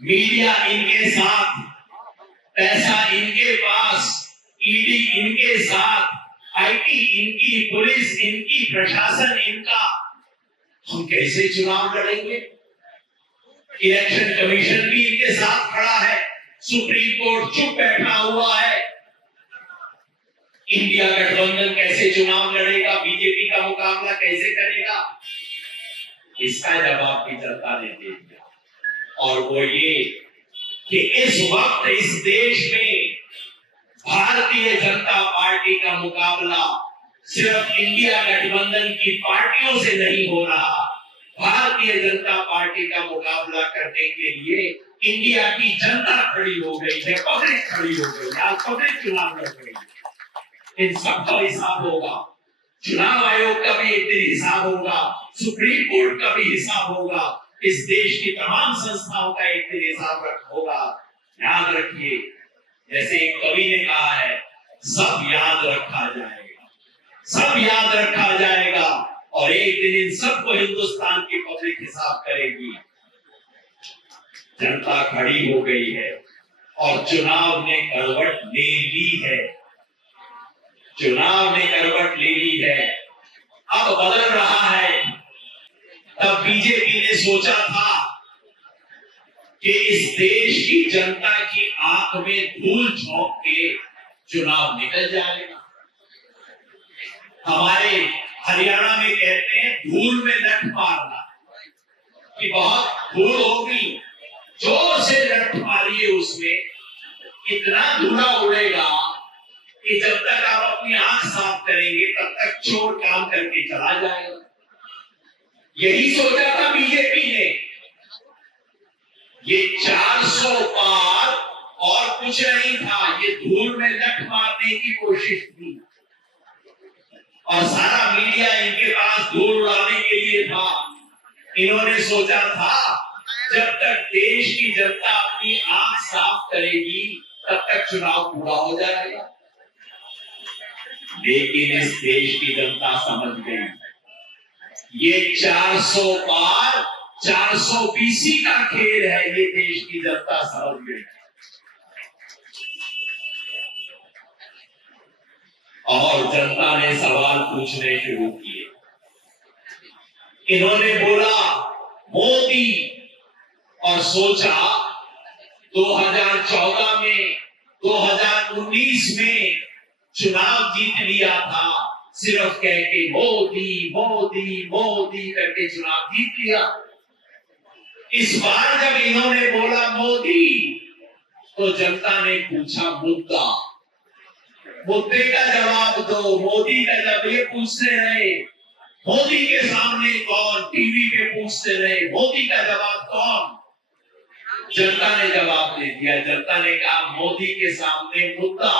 Media इनके साथ, पैसा इनके पास, ईडी इनके साथ, आईटी इनकी, पुलिस इनकी, प्रशासन इनका। हम कैसे चुनाव लड़ेंगे? इलेक्शन कमीशन भी इनके साथ खड़ा है, सुप्रीम कोर्ट चुप बैठा हुआ है। इंडिया गठबंधन कैसे चुनाव लड़ेगा? बीजेपी का मुकाबला कैसे करेगा? इसका जवाब भी जनता ने दे दिया, और वो ये कि इस वक्त इस देश में भारतीय जनता पार्टी का मुकाबला सिर्फ इंडिया गठबंधन की पार्टियों से नहीं हो रहा। भारतीय जनता पार्टी का मुकाबला करने के लिए इंडिया की जनता खड़ी हो गई है, पब्लिक खड़ी हो गई है। आज पब्लिक चुनाव लड़ रही है। इन सबका हिसाब होगा। चुनाव आयोग का भी एक दिन हिसाब होगा, सुप्रीम कोर्ट का भी हिसाब होगा, इस देश की तमाम संस्थाओं का एक दिन हिसाब होगा। याद रखिए, जैसे एक कवि ने कहा है, सब याद रखा जाएगा, सब याद रखा जाएगा, और एक दिन इन सबको हिंदुस्तान की पब्लिक हिसाब करेगी। जनता खड़ी हो गई है और चुनाव ने करवट ले ली है, चुनाव ने करवट ले ली है। अब बदल रहा है। तब बीजेपी ने सोचा था कि इस देश की जनता की आंख में धूल झोंक के चुनाव निकल जाएगा। हमारे हरियाणा में कहते हैं धूल में लठ मारना, कि बहुत धूल होगी, जोर से लठ मारिए, उसमें इतना धुआं उड़ेगा कि जब तक आप अपनी आंख साफ करेंगे तब तक चोर काम करके चला जाएगा। यही सोचा था बीजेपी ने। ये 400 पार और कुछ नहीं था, ये धूल में लठ मारने की कोशिश थी, और सारा मीडिया इनके पास धूल उड़ाने के लिए था। इन्होंने सोचा था जब तक देश की जनता अपनी आंख साफ करेगी तब तक चुनाव पूरा हो जाएगा। लेकिन इस देश की जनता समझ गई, ये 400 पार 400 बीसी का खेल है, ये देश की जनता समझ गई। और जनता ने सवाल पूछने शुरू किए। इन्होंने बोला मोदी, और सोचा 2014 में, 2019 में चुनाव जीत लिया था, सिर्फ कह के मोदी मोदी मोदी करके चुनाव जीत लिया। इस बार जब इन्होंने बोला मोदी, तो जनता ने पूछा मुद्दा, मुद्दे का जवाब दो। मोदी का जब ये पूछते रहे, मोदी के सामने कौन, टीवी पे पूछते रहे मोदी का जवाब कौन, जनता ने जवाब दे दिया। जनता ने कहा मोदी के सामने मुद्दा,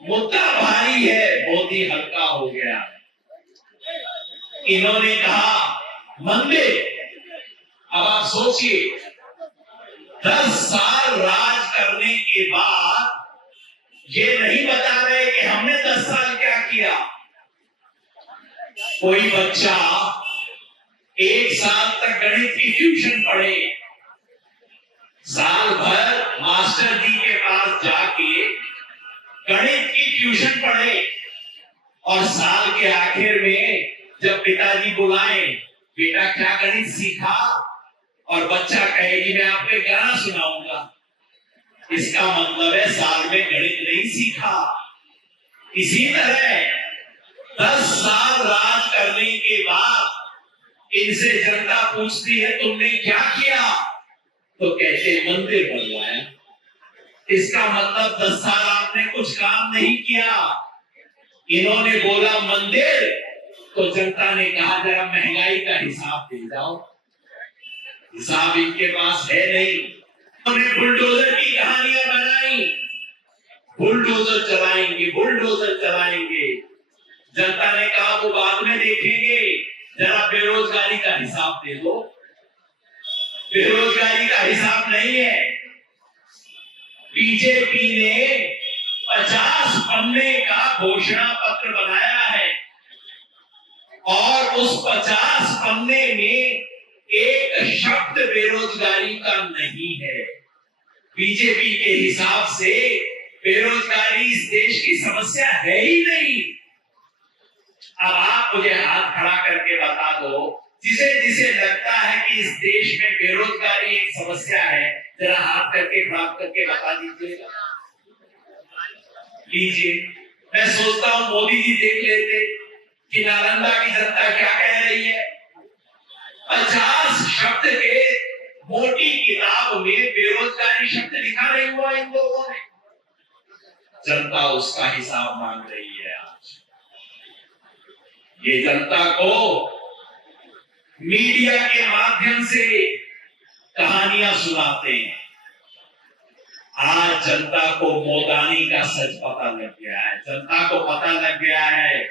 मुद्दा भारी है, मोदी हल्का हो गया। इन्होंने कहा मंदिर। अब आप सोचिए, 10 साल राज करने के बाद ये नहीं बता रहे कि हमने 10 साल क्या किया। कोई बच्चा 1 साल तक गणित की ट्यूशन पढ़े, साल भर मास्टर जी के पास जाके गणित की ट्यूशन पढ़े, और साल के आखिर में जब पिताजी बुलाएं, बेटा क्या गणित सीखा, और बच्चा कहे कि मैं आपको एक गाना सुनाऊंगा, इसका मतलब है साल में गणित नहीं सीखा। इसी तरह 10 साल राज करने के बाद इनसे जनता पूछती है तुमने क्या किया, तो कहते मंदिर बनवाया। इसका मतलब 10 साल आपने कुछ काम नहीं किया। इन्होंने बोला मंदिर, तो जनता ने कहा जरा महंगाई का हिसाब दे जाओ। हिसाब इनके पास है नहीं। उन्होंने बुलडोजर की कहानियां बनाई, बुलडोजर चलाएंगे, बुलडोजर चलाएंगे। जनता ने कहा वो बाद में देखेंगे, जरा बेरोजगारी का हिसाब दे दो। बेरोजगारी का हिसाब नहीं है। बीजेपी ने 50 पन्ने का घोषणा पत्र बनाया है, और उस 50 पन्ने में एक शब्द बेरोजगारी का नहीं है। बीजेपी के हिसाब से बेरोजगारी इस देश की समस्या है ही नहीं। अब आप मुझे हाथ खड़ा करके बता दो, जिसे जिसे लगता है कि इस देश में बेरोजगारी एक समस्या है, जरा हाथ करके खड़ा करके बता दीजिएगा। लीजिए, मैं सोचता हूं मोदी जी देख लेते कि नालंदा की जनता क्या कह रही है। 50 शब्द के मोटी किताब में बेरोजगारी शब्द लिखा नहीं हुआ इन लोगों ने। जनता उसका हिसाब मांग रही है। आज ये जनता को मीडिया के माध्यम से कहानियां सुनाते हैं। आज जनता को मोदानी का सच पता लग गया है। जनता को पता लग गया है,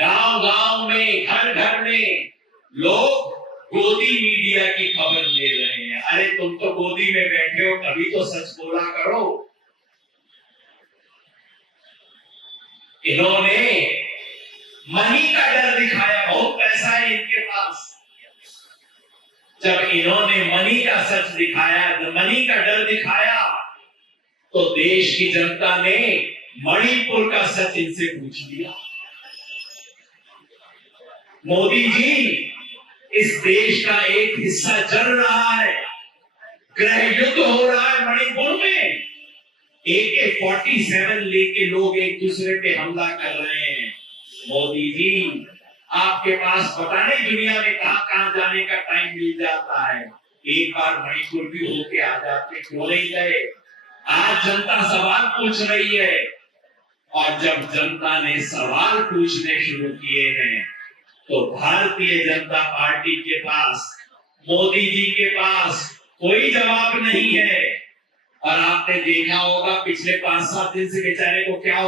गांव-गांव में, घर-घर में लोग गोदी मीडिया की खबर ले रहे हैं। अरे तुम तो गोदी में बैठे हो, कभी तो सच बोला करो। इन्होंने मनी का डर दिखाया, बहुत पैसा है इनके पास। जब इन्होंने मनी का सच दिखाया, जब मनी का डर दिखाया, तो देश की जनता ने मणिपुर का सच इनसे पूछ लिया। मोदी जी, इस देश का एक हिस्सा जल रहा है, गृह युद्ध हो रहा है मणिपुर में। AK-47 लेके लोग एक दूसरे पे हमला कर रहे हैं। मोदी जी, आपके पास पता नहीं दुनिया में कहां कहां जाने का टाइम मिल जाता है, एक बार मणिपुर भी होके आ जाते, क्यों नहीं गए। आज जनता सवाल पूछ रही है, और जब जनता ने सवाल पूछने शुरू किए हैं, तो भारतीय जनता पार्टी के पास, मोदी जी के पास कोई जवाब नहीं है। और आपने देखा होगा पिछले 5-7 दिन से बेचारे को क्या